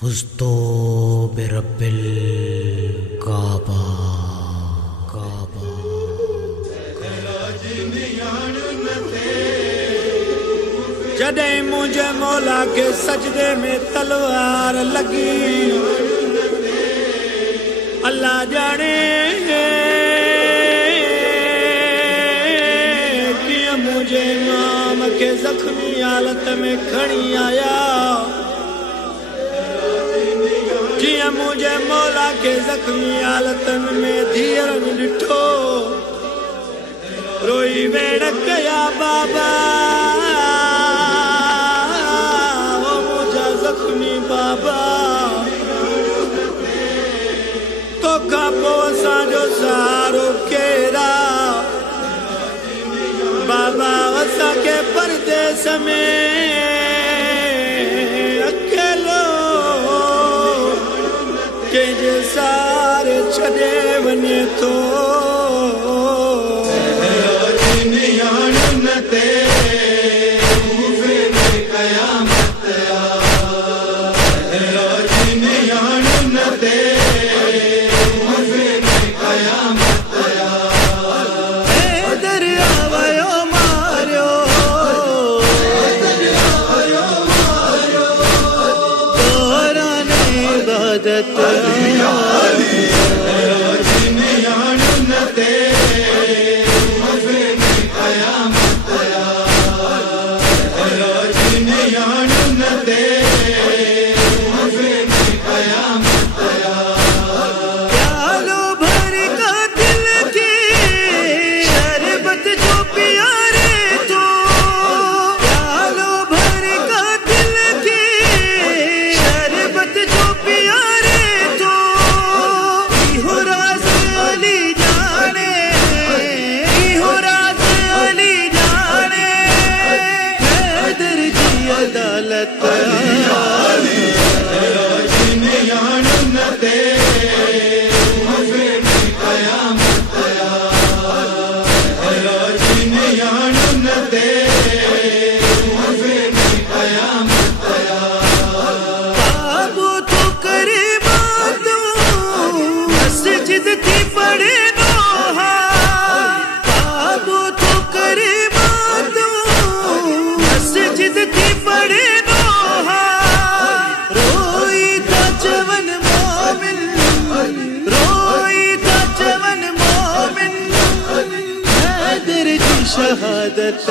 फुस्तो बिरब्बिल काबा काबा जॾहिं मुझे मौला के सजदे में तलवार लगी अल्लाह जाने कि मुझे इमाम के जख्मी हालत में खड़ी आया जिया मुझे मौला के जख्मी हालत में धीरन ॾिठो रोई वेड़ कया बाबा ओ मुझा जख्मी बाबा तो खापो असांजो सहारो केरा बाबा असांखे परदेस में के सारे छड़े वने तो शहादत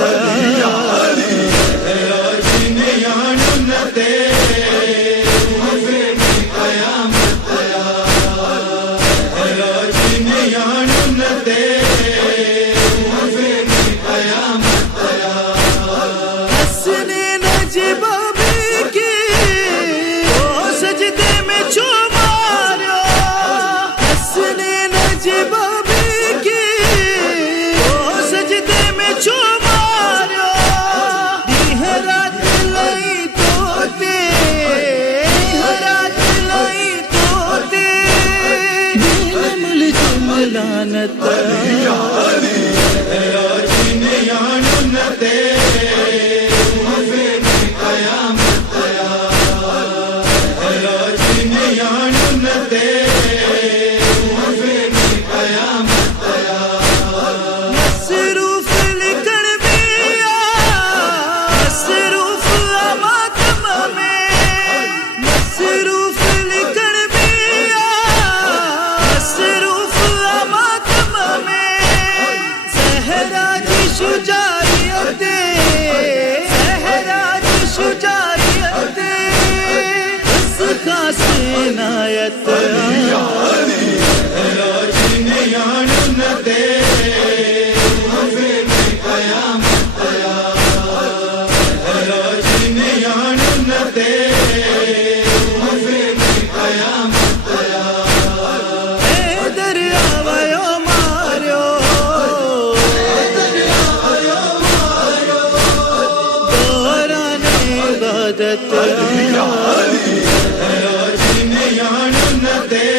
दौलत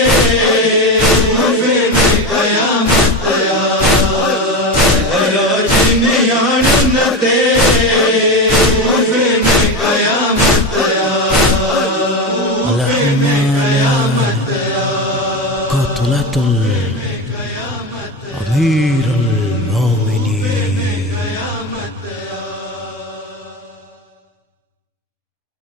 तुलतुल अमीरुल